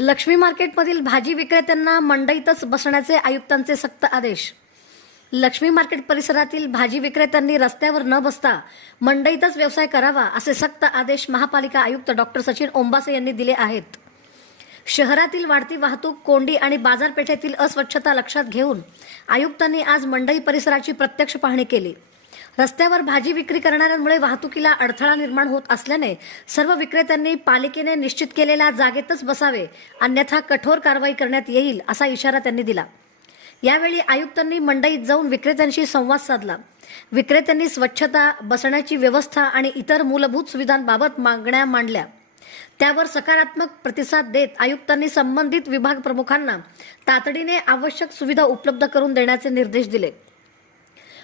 लक्ष्मी मार्केटमधील भाजी विक्रेत्यांना मंडईतच बसण्याचे आयुक्तांचे सक्त आदेश। लक्ष्मी मार्केट परिसरातील भाजी विक्रेत्यांनी रस्त्यावर न बसता मंडईतच व्यवसाय करावा असे सक्त आदेश महापालिका आयुक्त डॉक्टर सचिन ओंबासे यांनी दिले आहेत। शहरातील वाढती वाहतूक कोंडी आणि बाजारपेठेतील अस्वच्छता लक्षात घेऊन आयुक्तांनी आज मंडई परिसराची प्रत्यक्ष पाहणी केली। रस्त्यावर भाजी विक्री करणाऱ्यांमुळे वाहतुकीला अडथळा निर्माण होत असल्याने सर्व विक्रेत्यांनी पालिकेने निश्चित केलेल्या जागेतच बसावे, अन्यथा कठोर कारवाई करण्यात येईल असा इशारा त्यांनी दिला। यावेळी आयुक्तांनी मंडईत जाऊन विक्रेत्यांशी संवाद साधला। विक्रेत्यांनी स्वच्छता, बसण्याची व्यवस्था आणि इतर मूलभूत सुविधांबाबत मागण्या मांडल्या। त्यावर सकारात्मक प्रतिसाद देत आयुक्तांनी संबंधित विभाग प्रमुखांना तातडीने आवश्यक सुविधा उपलब्ध करून देण्याचे निर्देश दिले।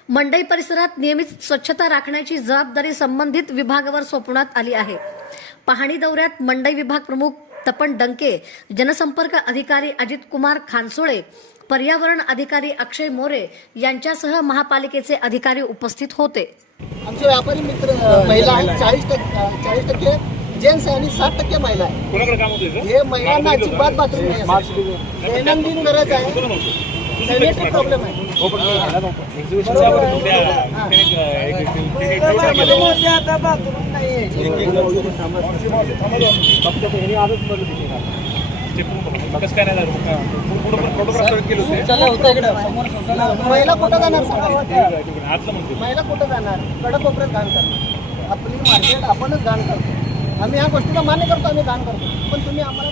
मंडई परिसरात नियमित स्वच्छता राखण्याची जबाबदारी संबंधित विभागावर सोपवण्यात आली आहे। पाहणी दौऱ्यात मंडई विभाग प्रमुख तपन डंके, जनसंपर्क अधिकारी अजित कुमार खानसोळे, पर्यावरण अधिकारी अक्षय मोरे यांच्यासह महापालिकेचे अधिकारी उपस्थित होते। आमचे व्यापारी मित्र महिला आहेत, 40% जेंट्स आणि 60% महिला आहेत। कोणाकडे काम होतं हे महिलांना अजिबात बाथरूम नाही, दैनंदिन गरज आहे, सॅनिटरी प्रॉब्लेम आहे। महिला कुठं जाणार? महिला कुठं जाणार? कडक कोपऱ्यात घाण करणार, आपली मार्केट आपणच घाण करतो। आम्ही ह्या गोष्टीला मान्य करतो, आम्ही घाण करतो, पण तुम्ही आम्हाला